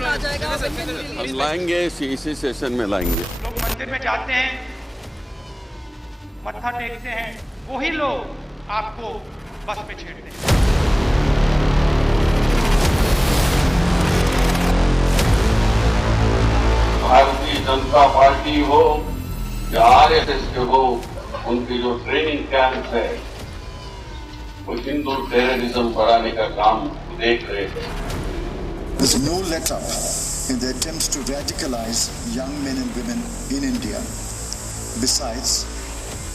हम लाएँगे इसी सेशन में लाएँगे। लोग मंदिर में जाते हैं मत्था टेकते हैं वही लोग आपको बस पे छेड़ते हैं। भारतीय जनता पार्टी हो या आरएसएस के हो उनकी जो ट्रेनिंग कैंप है वो हिंदू टेररिज्म बढ़ाने का काम देख रहे हैं। There's no let up in the attempts to radicalize young men and women in India. Besides,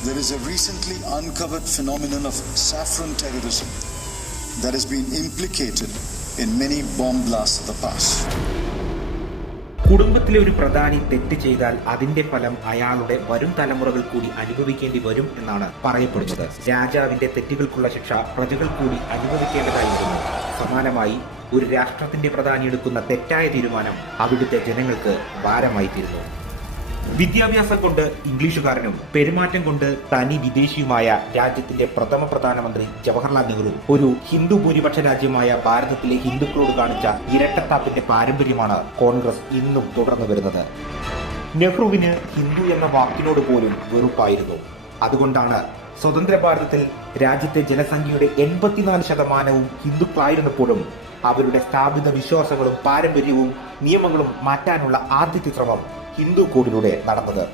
there is a recently uncovered phenomenon of saffron terrorism that has been implicated in many bomb blasts of the past. കുടുംബത്തിലെ ഒരു പ്രധാനി തെറ്റ് ചെയ്താൽ അതിന്റെ ഫലം അയാളുടെ വരും തലമുറകൾ കൂടി അനുഭവിക്കേണ്ടി വരും എന്നാണ് പറയപ്പെടുന്നത് രാജാവിന്റെ തെറ്റുകൾക്കുള്ള ശിക്ഷ പ്രജകൾ കൂടി അനുഭവിക്കേണ്ടതായി വരുന്നു സമാനമായി ഒരു രാഷ്ട്രത്തിന്റെ പ്രധാനി എടുക്കുന്ന തെറ്റായ തീരുമാനം അവിടുത്തെ ജനങ്ങൾക്ക് ഭാരമായി തീരുന്നു വിദ്യാഭ്യാസം കൊണ്ട് ഇംഗ്ലീഷുകാരനും പെരുമാറ്റം കൊണ്ട് തനി വിദേശിയുമായ രാജ്യത്തിന്റെ പ്രഥമ പ്രധാനമന്ത്രി ജവഹർലാൽ നെഹ്റു ഒരു ഹിന്ദു ഭൂരിപക്ഷ രാജ്യമായ ഭാരതത്തിലെ ഹിന്ദുക്കളോട് കാണിച്ച ഇരട്ടത്താപ്പിന്റെ പാരമ്പര്യമാണ് കോൺഗ്രസ് ഇന്നും തുടർന്നു വരുന്നത്. നെഹ്റുവിന് ഹിന്ദു എന്ന വാക്കിനോട് പോലും വെറുപ്പായിരുന്നു. അതുകൊണ്ടാണ് സ്വതന്ത്ര ഭാരതത്തിൽ രാജ്യത്തെ ജനസംഖ്യയുടെ എൺപത്തിനാല് ശതമാനവും ഹിന്ദുക്കളായിരുന്നപ്പോഴും അവരുടെ സ്ഥാപിത വിശ്വാസങ്ങളും പാരമ്പര്യവും നിയമങ്ങളും മാറ്റാനുള്ള ആദ്യത്തെ ശ്രമം ഹിന്ദു കോഡിലൂടെ നടന്നത്.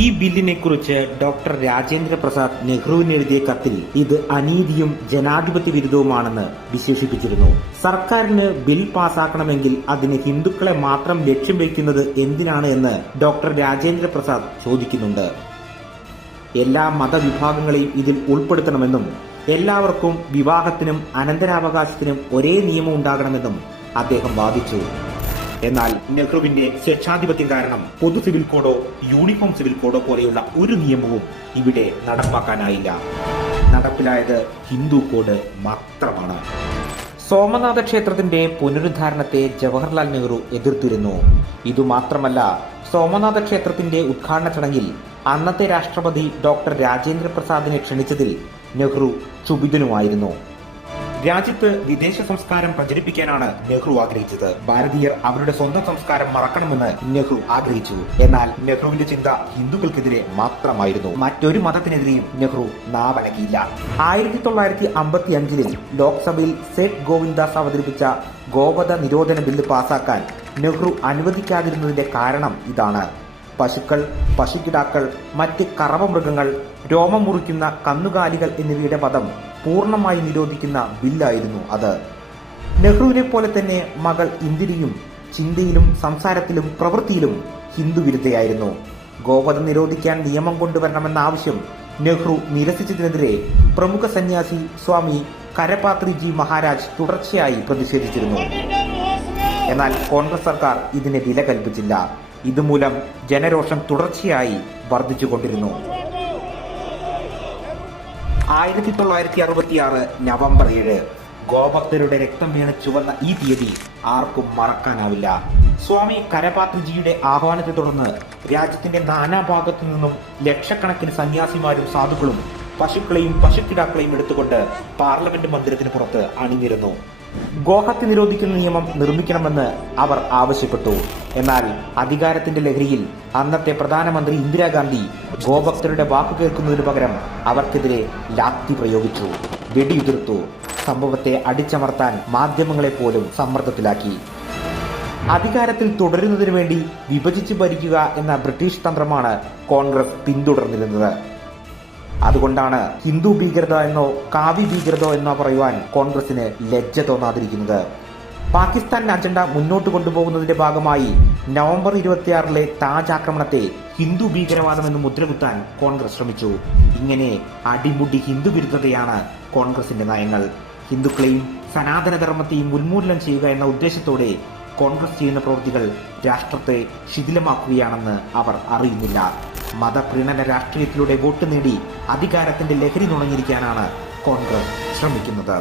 ഈ ബില്ലിനെ കുറിച്ച് ഡോക്ടർ രാജേന്ദ്ര പ്രസാദ് നെഹ്റുവിന് എഴുതിയ കത്തിൽ ഇത് അനീതിയും ജനാധിപത്യ വിരുദ്ധവുമാണെന്ന് വിശേഷിപ്പിച്ചിരുന്നു. സർക്കാരിന് ബിൽ പാസാക്കണമെങ്കിൽ അതിന് ഹിന്ദുക്കളെ മാത്രം ലക്ഷ്യം വയ്ക്കുന്നത് എന്തിനാണ് എന്ന് ഡോക്ടർ രാജേന്ദ്ര പ്രസാദ് ചോദിക്കുന്നുണ്ട്. എല്ലാ മതവിഭാഗങ്ങളെയും ഇതിൽ ഉൾപ്പെടുത്തണമെന്നും എല്ലാവർക്കും വിവാഹത്തിനും അനന്തരാവകാശത്തിനും ഒരേ നിയമം ഉണ്ടാകണമെന്നും അദ്ദേഹം വാദിച്ചു. എന്നാൽ നെഹ്റുവിന്റെ സ്വേച്ഛാധിപത്യം കാരണം പൊതു സിവിൽ കോഡോ യൂണിഫോം സിവിൽ കോഡോ പോലെയുള്ള ഒരു നിയമവും ഇവിടെ നടപ്പാക്കാനായില്ല. നടപ്പിലായത് ഹിന്ദു കോഡ് മാത്രമാണ്. സോമനാഥ ക്ഷേത്രത്തിന്റെ പുനരുദ്ധാരണത്തെ ജവഹർലാൽ നെഹ്റു എതിർത്തിരുന്നു. ഇതുമാത്രമല്ല സോമനാഥ ക്ഷേത്രത്തിന്റെ ഉദ്ഘാടന ചടങ്ങിൽ അന്നത്തെ രാഷ്ട്രപതി ഡോക്ടർ രാജേന്ദ്ര പ്രസാദിനെ ക്ഷണിച്ചതിൽ നെഹ്റു ക്ഷുഭിതനുമായിരുന്നു രാജ്യത്ത് വിദേശ സംസ്കാരം പ്രചരിപ്പിക്കാനാണ് നെഹ്റു ആഗ്രഹിച്ചത്. ഭാരതീയർ അവരുടെ സ്വന്തം സംസ്കാരം മറക്കണമെന്ന് നെഹ്റു ആഗ്രഹിച്ചു. എന്നാൽ നെഹ്റുവിന്റെ ചിന്ത ഹിന്ദുക്കൾക്കെതിരെ മാത്രമായിരുന്നു. മറ്റൊരു മതത്തിനെതിരെയും നെഹ്റു നാവലകിയില്ല. ആയിരത്തി തൊള്ളായിരത്തി അമ്പത്തി അഞ്ചിൽ ലോക്സഭയിൽ സെറ്റ് ഗോവിന്ദാസ് അവതരിപ്പിച്ച ഗോവധ നിരോധന ബില്ല് പാസാക്കാൻ നെഹ്റു അനുവദിക്കാതിരുന്നതിന്റെ കാരണം ഇതാണ്. പശുക്കൾ പശുക്കിടാക്കൾ മറ്റ് കറവമൃഗങ്ങൾ രോമം മുറിക്കുന്ന കന്നുകാലികൾ എന്നിവയുടെ പദം പൂർണമായി നിരോധിക്കുന്ന ബില്ലായിരുന്നു അത്. നെഹ്റുവിനെ പോലെ തന്നെ മകൾ ഇന്ദിരയും ചിന്തയിലും സംസാരത്തിലും പ്രവൃത്തിയിലും ഹിന്ദു വിരുദ്ധയായിരുന്നു. ഗോവധ നിരോധിക്കാൻ നിയമം കൊണ്ടുവരണമെന്ന ആവശ്യം നെഹ്റു നിരസിച്ചതിനെതിരെ പ്രമുഖ സന്യാസി സ്വാമി കരപാത്രിജി മഹാരാജ് തുടർച്ചയായി പ്രതിഷേധിച്ചിരുന്നു. എന്നാൽ കോൺഗ്രസ് സർക്കാർ ഇതിന് വില കൽപ്പിച്ചില്ല. ഇതുമൂലം ജനരോഷം തുടർച്ചയായി വർദ്ധിച്ചുകൊണ്ടിരുന്നു. ആയിരത്തി തൊള്ളായിരത്തി അറുപത്തിയാറ് നവംബർ ഏഴ്. ഗോഭക്തരുടെ രക്തം വീണ് ചുവന്ന ഈ തീയതി ആർക്കും മറക്കാനാവില്ല. സ്വാമി കരപാത്രിജിയുടെ ആഹ്വാനത്തെ തുടർന്ന് രാജ്യത്തിന്റെ നാനാഭാഗത്തു നിന്നും ലക്ഷക്കണക്കിന് സന്യാസിമാരും സാധുക്കളും പശുക്കളെയും പശുക്കിടാക്കളെയും എടുത്തുകൊണ്ട് പാർലമെന്റ് മന്ദിരത്തിന് പുറത്ത് അണിനിരുന്നു. ഗോഹത്യ നിരോധിക്കുന്ന നിയമം നിർമ്മിക്കണമെന്ന് അവർ ആവശ്യപ്പെട്ടു. എന്നാൽ അധികാരത്തിന്റെ ലഹരിയിൽ അന്നത്തെ പ്രധാനമന്ത്രി ഇന്ദിരാഗാന്ധി ഗോഭക്തരുടെ വാക്കു കേൾക്കുന്നതിനു പകരം അവർക്കെതിരെ ലാത്തി പ്രയോഗിച്ചു. വെടിയുതിർത്തു. സംഭവത്തെ അടിച്ചമർത്താൻ മാധ്യമങ്ങളെ പോലും സമ്മർദ്ദത്തിലാക്കി. അധികാരത്തിൽ തുടരുന്നതിനു വേണ്ടി വിഭജിച്ച് ഭരിക്കുക എന്ന ബ്രിട്ടീഷ് തന്ത്രമാണ് കോൺഗ്രസ് പിന്തുടർന്നിരുന്നത്. അതുകൊണ്ടാണ് ഹിന്ദു ഭീകരത എന്നോ കാവി ഭീകരത എന്നോ പറയുവാൻ കോൺഗ്രസിന് ലജ്ജ തോന്നാതിരിക്കുന്നത്. പാകിസ്ഥാൻ അജണ്ട മുന്നോട്ട് കൊണ്ടുപോകുന്നതിന്റെ ഭാഗമായി നവംബർ ഇരുപത്തിയാറിലെ താജ് ആക്രമണത്തെ ഹിന്ദു ഭീകരവാദം എന്ന് മുദ്രകുത്താൻ കോൺഗ്രസ് ശ്രമിച്ചു. ഇങ്ങനെ അടിമുടി ഹിന്ദു വിരുദ്ധതയാണ് കോൺഗ്രസിന്റെ നയങ്ങൾ. ഹിന്ദുക്കളെയും സനാതനധർമ്മത്തെയും ഉന്മൂലനം ചെയ്യുക എന്ന ഉദ്ദേശത്തോടെ കോൺഗ്രസ് ചെയ്യുന്ന പ്രവൃത്തികൾ രാഷ്ട്രത്തെ ശിഥിലമാക്കുകയാണെന്ന് അവർ അറിയുന്നില്ല. മതപ്രീണന രാഷ്ട്രീയത്തിലൂടെ വോട്ട് നേടി അധികാരത്തിന്റെ ലഹരി നുണഞ്ഞിരിക്കാനാണ് കോൺഗ്രസ് ശ്രമിക്കുന്നത്.